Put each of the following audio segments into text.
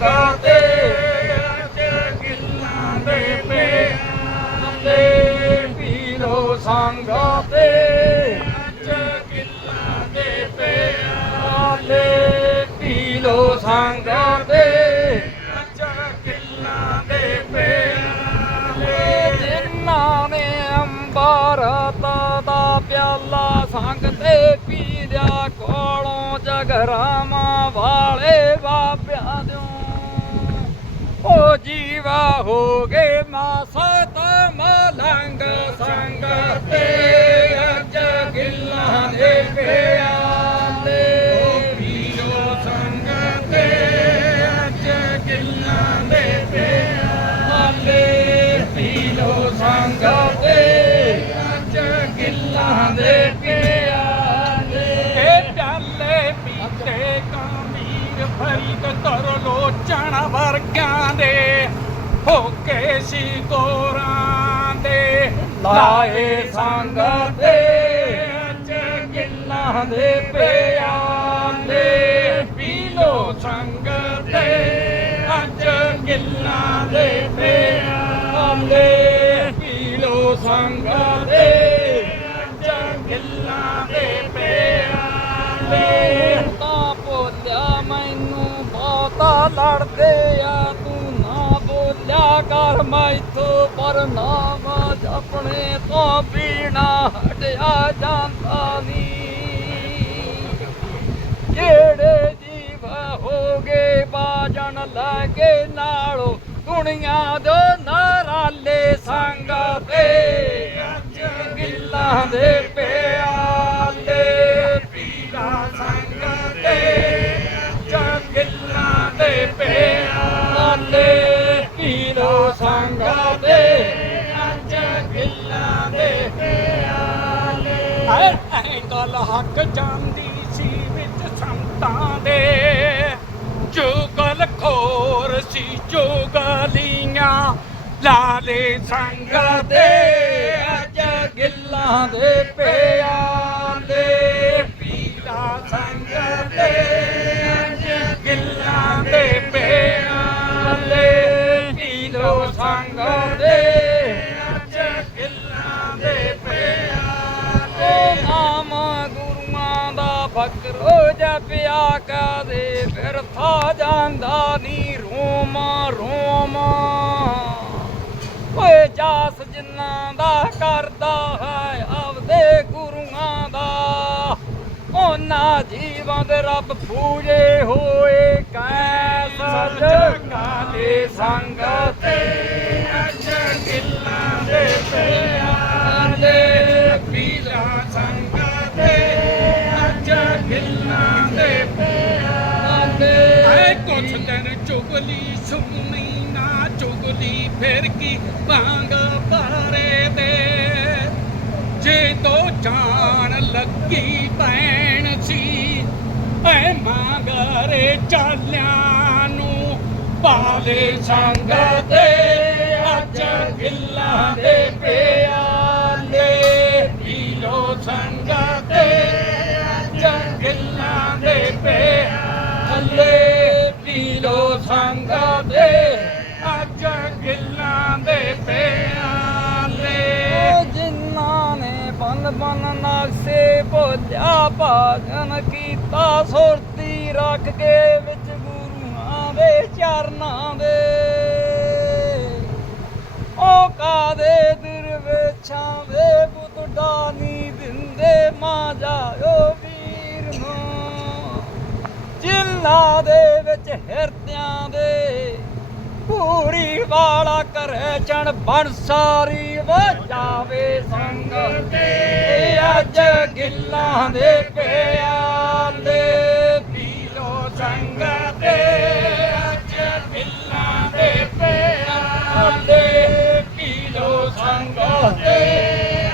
ਗਾਤੇ ਅੱਜ ਦੇ ਪਿਆਲੇ ਪੀ ਲੋ ਸੰਗਾਂ ਤੇ ਅੱਜ ਗਿੱਲਾਂ ਦੇ ਪਿਆਲੇ ਪੀ ਲੋ ਸੰਗਾਂ ਤੇ ਅੱਜ ਗਿੱਲਾਂ ਦੇ ਪਿਆਲੇ ਜਿਨ੍ਹਾਂ ਨੇ ਅੰਬਾਰਤਾ ਦਾ ਪਿਆਲਾ ਸੰਗ ਤੇ ਪੀ ਕੋਲੋਂ ਜਗਰਾਵਾਂ ਵਾਲੇ ਬਾਬਿਆਂ ਦੇ ਜੀਵਾ ਹੋ ਗਏ ਮਾਸਤ ਮਲੰਗ ਸੰਗ ਤੇ ਅੱਜ ਗਿੱਲਾਂ ਦੇ ਪਿਆਲੇ ਤਰ ਲੋਚਣ ਵਰਗਾਂ ਦੇ, ਹੋਕੇ ਸੀ ਤੋਰਾਂ ਦੇ। ਲਾਏ ਸੰਗ ਦੇ ਅੱਜ ਗਿੱਲਾਂ ਦੇ ਪਿਆਲੇ ਪੀ ਲੋ ਸੰਗ ਦੇ ਅੱਜ ਗਿੱਲਾਂ ਦੇ ਪਿਆਲੇ ਪੀ ਲੋ ਸੰਗ ਦੇ ਅੱਜ ਗਿੱਲਾਂ ਦੇ ਪਿਆਲੇ ਤਾਂ ਬੋਲਿਆ ਮੈਨੂੰ ਬਹੁਤਾ ਲੜਦੇ ਆ, ਤੂੰ ਨਾ ਬੋਲਿਆ ਕਰ ਮੈਥੋਂ ਪਰ ਨਾਮ ਆਪਣੇ ਤੋਂ ਪੀਣਾ ਹਟਿਆ ਜਾਂਦਾ ਨਹੀਂ। ਜਿਹੜੇ ਜੀਵ ਹੋਗੇ ਬਾਜਣ ਲਾਗੇ ਨਾਲੋਂ ਦੁਨੀਆ ਦੇ ਨਰਾਲੇ ਸੰਗ ਤੇ ਅੱਜ ਗਿੱਲਾਂ ਦੇ ਗੱਲ ਹੱਕ ਜਾਂਦੀ ਸੀ ਵਿੱਚ ਸੰਤਾਂ ਦੇ। ਜੁਗਲ ਖੋਰ ਸੀ ਜੁਗਲੀਆਂ ਲਾਲੇ ਸੰਗ ਦੇ। ਅੱਜ ਗਿੱਲਾਂ ਦੇ ਪਿਆ ਦੇ। ਪੀਲਾ ਸੰਗ ਦੇ। ਗੁਰੂਆਂ ਦਾ ਫਕਰੋ ਜਪਿਆ ਕਦੇ, ਫਿਰ ਥਾ ਜਾਂਦਾ ਨੀ ਰੋਮ ਰੋਮ ਓਏ ਜਾਸ ਜਿੰਨਾ ਦਾ ਕਰਦਾ ਹੈ, ਆਪਦੇ ਗੁਰੂਆਂ ਦਾ। ਉਹਨਾਂ ਜੀਵਾਂ ਦੇ ਰੱਬ ਪੂਜੇ ਹੋਏ। ਫਿਰ ਕੀ ਭਾਂਗ ਬਾਰੇ ਦੇ ਜੇ ਤੋ ਜਾਣ ਲੱਗੀ ਭੈਣ ਸੀ ਐ ਮੰਗਰੇ ਚਾਲਿਆਂ ਨੂੰ ਪਾਲੇ ਸੰਗ ਤੇ, ਅੱਜ ਗਿੱਲਾਂ ਦੇ ਪਿਆਲੇ ਪੀਲੋ ਸੰਗ ਨੇ ਬਨ ਭੋਲਿਆ ਭਾਜਨ ਕੀਤਾ, ਸੁਰਤੀ ਰੱਖ ਕੇ ਵਿੱਚ ਗੁਰੂਆਂ ਦੇ ਚਰਨਾਂ ਦੇ। ਉਹ ਕਾਦੇ ਦਿਰਵੇਛਾਂ ਦੇ ਪੁੱਤ ਡਾਨੀ ਦਿੰਦੇ, ਮਾਂ ਜਾਇਓ ਵੀਰ ਨੂੰ। ਜਿੱਲਾ ਦੇ ਵਿੱਚ ਹਿਰਦਿਆਂ ਪੂਰੀ ਵਾਲਾ ਕਰੇ ਚਣ ਬਣ ਸਾਰੀ ਵਜਾਵੇ ਸੰਗ। ਤੇ ਅੱਜ ਗਿੱਲਾਂ ਦੇ ਪਿਆਲੇ ਪੀਲੋ ਸੰਗ ਤੇ ਅੱਜ ਗਿੱਲਾਂ ਦੇ ਪਿਆਲੇ ਪੀਲੋ ਸੰਗ ਤੇ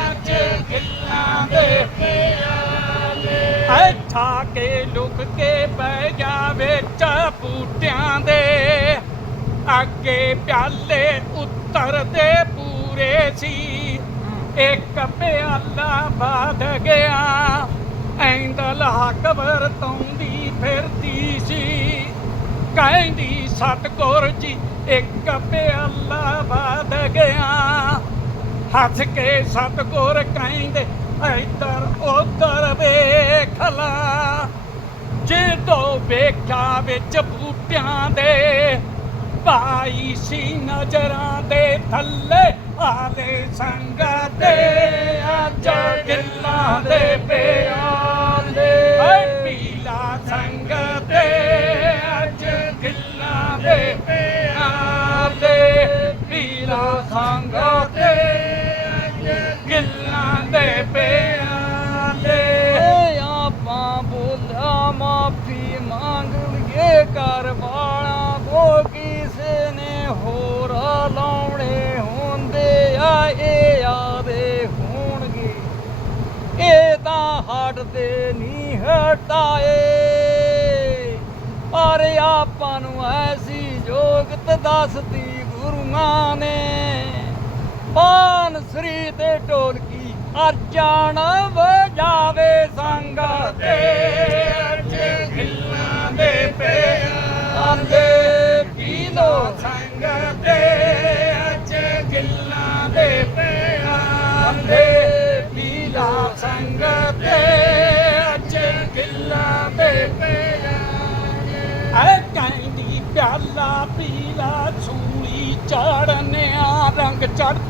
ਅੱਜ ਗਿੱਲਾਂ ਦੇ ਪਿਆਲੇ ਐ ਠਾ ਕੇ ਲੁਕ ਕੇ ਬਹਿ ਜਾਵੇ ਚਾ ਬੂਟਿਆਂ ਦੇ। ਅੱਗੇ ਪਿਆਲੇ ਉੱਤਰਦੇ ਪੂਰੇ ਸੀ। ਇੱਕ ਪਿਆਲਾ ਬਾਦ ਗਿਆ। ਐਂਦਲ ਹੱਕ ਵਰਤੋਂਦੀ ਫਿਰਦੀ ਸੀ। ਕਹਿੰਦੀ, ਸਤਗੁਰ ਜੀ, ਇੱਕ ਪਿਆਲਾ ਬਾਦ ਗਿਆ। ਹੱਥ ਕੇ ਸਤਗੁਰ ਕਹਿੰਦੇ, ਇੱਧਰ, ਉੱਧਰ ਵੇਖਲਾ ਜੇ ਜਦੋਂ ਵੇਖਿਆ ਵਿੱਚ ਬੂਟਿਆਂ ਦੇ ਭਾਈ ਸੀ ਨਜ਼ਰਾਂ ਦੇ ਥੱਲੇ, ਆਲੇ ਸੰਗ ਦੇ ਅੱਜ ਗਿੱਲਾਂ ਦੇ ਪਿਆਲੇ। ਏ ਪੀਲਾ ਸੰਗ ਦੇ ਅੱਜ ਗਿੱਲਾਂ ਦੇ ਪਿਆਲੇ। ਪੀਲਾ ਸੰਗ ਦੇ ਅੱਜ ਗਿੱਲਾਂ ਦੇ ਪਿਆਲੇ ਏ ਆਪਾਂ ਬੋਲਿਆ ਮਾਫੀ ਮੰਗ ਲਈਏ ਘਰ ਵਾਲਾ ਕੋ ਕਿਸੇ ਨੇ ਹੋਰ ਲਾਉਣੇ ਹੁੰਦੇ ਆ ਇਹ ਆਦੇ ਹੋਣਗੇ ਇਹ ਹਟਦੇ ਨਹੀਂ ਹਟਾਏ। ਪਰ ਆਪਾਂ ਨੂੰ ਐਸੀ ਜੋਗਤ ਦੱਸਦੀ ਗੁਰੂਆਂ ਨੇ। ਪਾਨ ਸ੍ਰੀ ਤੇ ਢੋਲਕੀ ਅਰਜਣ ਵਜਾਵੇ ਸੰਗ ਤੇ। ਅੱਜ ਗਿੱਲਾਂ ਦੇ ਪਿਆਲੇ ਆਂਦੇ ਪੀ ਲੋ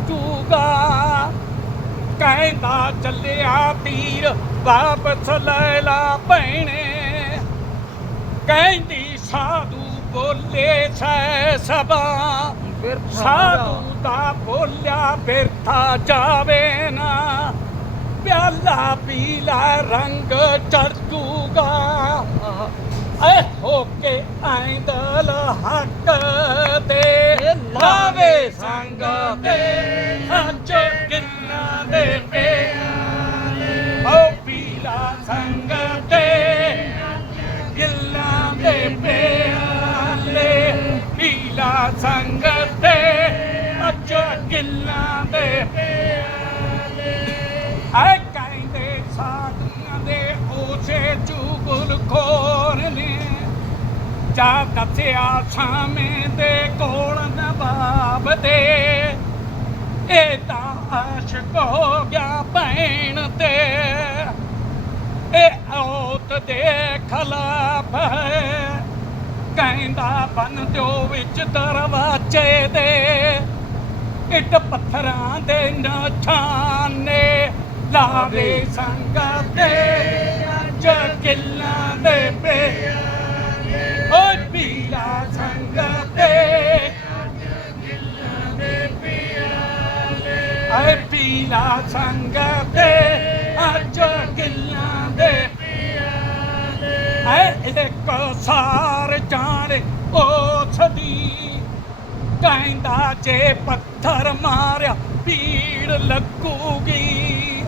ਜੂਗਾ ਕਹਿੰਦਾ ਚੱਲਿਆ ਤੀਰ ਵਾਪਸ ਲੈ ਲਾ ਭੈਣੇ। ਕਹਿੰਦੀ ਸਾਧੂ ਬੋਲੇ ਸੈ ਸਭਾ। ਫਿਰ ਸਾਧੂ ਦਾ ਬੋਲਿਆ ਬਿਰਥਾ ਜਾਵੇ ਨਾ। ਪਿਆਲਾ ਪੀਲਾ ਰੰਗ ਚੜ ਜੂਗਾ ਐ ਹੋ ਕੇ ਆਇਂਦਲ ਹੱਕ ਖੋਰ ਨੇ। ਜਾ ਦੱਸਿਆ ਸਾਵੇਂ ਦੇ ਕੋਲ ਨਵਾਬ ਦੇ। ਇਹ ਤਾਂ ਆਸ਼ਕ ਹੋ ਗਿਆ ਭੈਣ ਤੇ। ਇਹ ਔਤ ਦੇ ਖਲਾਫ ਹੈ। ਕਹਿੰਦਾ ਬਨ ਦਿਓ ਵਿੱਚ ਦਰਵਾਜ਼ੇ ਦੇ। ਇੱਟ ਪੱਥਰਾਂ ਦੇ ਨਿਸ਼ਾਨੇ ਲਾਵੇ ਸੰਗ ਦੇ ਅੱਜ ਕਿੱਲਾਂ ਦੇ ਓਏ ਪੀਲਾ ਸੰਗ ਦੇ ਆਏ ਪੀਲਾ ਸੰਗ ਦੇ ਅੱਜ ਗਿੱਲਾਂ ਦੇ ਐ ਇੱਕ ਸਾਰ ਜਾਣੇ ਉਸ ਦੀ ਕਹਿੰਦਾ ਜੇ ਪੱਥਰ ਮਾਰਿਆ ਪੀੜ ਲੱਗੂਗੀ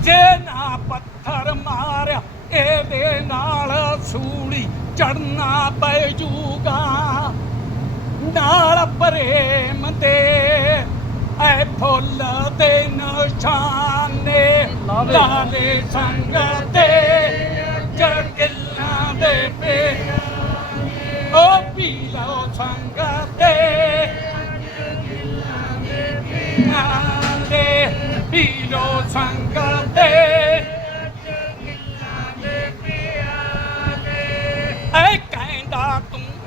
ਜੇ ਨਾ ਪੱਥਰ ਮਾਰਿਆ ਇਹਦੇ ਨਾਲ ਸੂਲੀ ਚੜਨਾ ਪੈ ਜੂਗਾ ਨਾਲ ਪ੍ਰੇਮ ਦੇ ਐ ਫੁੱਲ ਦੇ ਨਿਸ਼ਾਨੇ ਲਾਵੇ। ਲਾਲੇ ਸੰਗ ਤੇ ਜਗਿੱਲਾਂ ਦੇ ਪੇ ਓ ਪੀਲਾ ਸੰਗ ਤੇ ਨਾਲੇ ਪੀਲੋ ਸੰਗ ਤੇ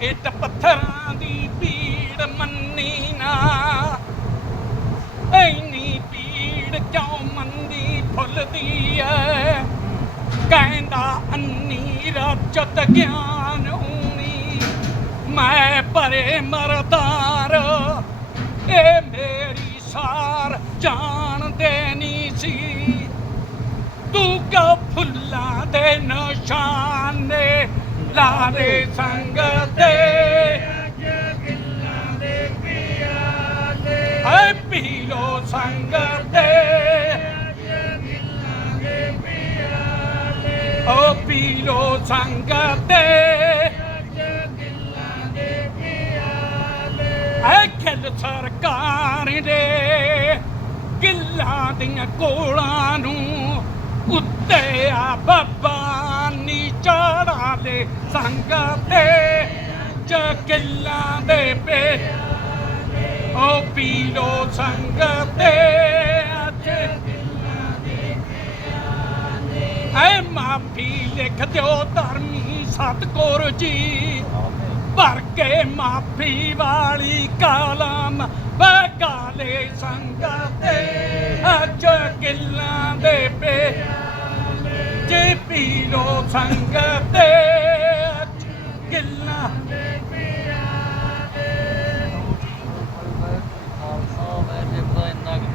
ਇੱਟ ਪੱਥਰਾਂ ਦੀ ਪੀੜ ਮੰਨੀ ਨਾ। ਐਨੀ ਪੀੜ ਕਿਉਂ ਮੰਦੀ ਫੁੱਲਦੀ ਐ? ਕਹਿੰਦਾ ਅੰਨੀ ਰਜਤ ਗਿਆਨ ਊਣੀ, ਮੈਂ ਪਰੇ ਮਰਦਾਰ। ਇਹ ਮੇਰੀ ਸਾਰ ਜਾਣਦੇ ਨਹੀਂ ਸੀ। ਤੂੰ ਕਾ ਫੁੱਲਾਂ ਦੇ ਨਿਸ਼ਾਨੇ ਦੇ ਸੰਗ ਤੇ। ਐ ਪੀਲੋ ਸੰਗ ਤੇ। ਓ ਪੀਲੋ ਸੰਗ ਤੇ। ਐ ਖਿਲ ਸਰਕਾਰ ਦੇ। ਗਿੱਲਾਂ ਦੀਆਂ ਕੋਲਾਂ ਨੂੰ ਉੱਤੇ ਆ ਬੱਬਾ। ਨੀ ਚੜਾ ਤੇ ਅੱਜ ਦੇ ਪੇ। ਓ ਪੀ ਲੋ ਸੰਗਤ ਦੇ ਅੱਜ ਐ ਮਾਫੀ ਲਿਖ ਦਿਓ ਧਰਮੀ ਸਤਗੁਰ ਜੀ। ਭਰ ਕੇ ਮਾਫੀ ਵਾਲੀ ਕਲਮ ਬਗਾਲੇ ਸੰਗਤ ਤੇ ਅੱਜ ਕਿੱਲਾਂ ਦੇ ਪੀ ਲੋ ਸੰਗਤ ਦੇ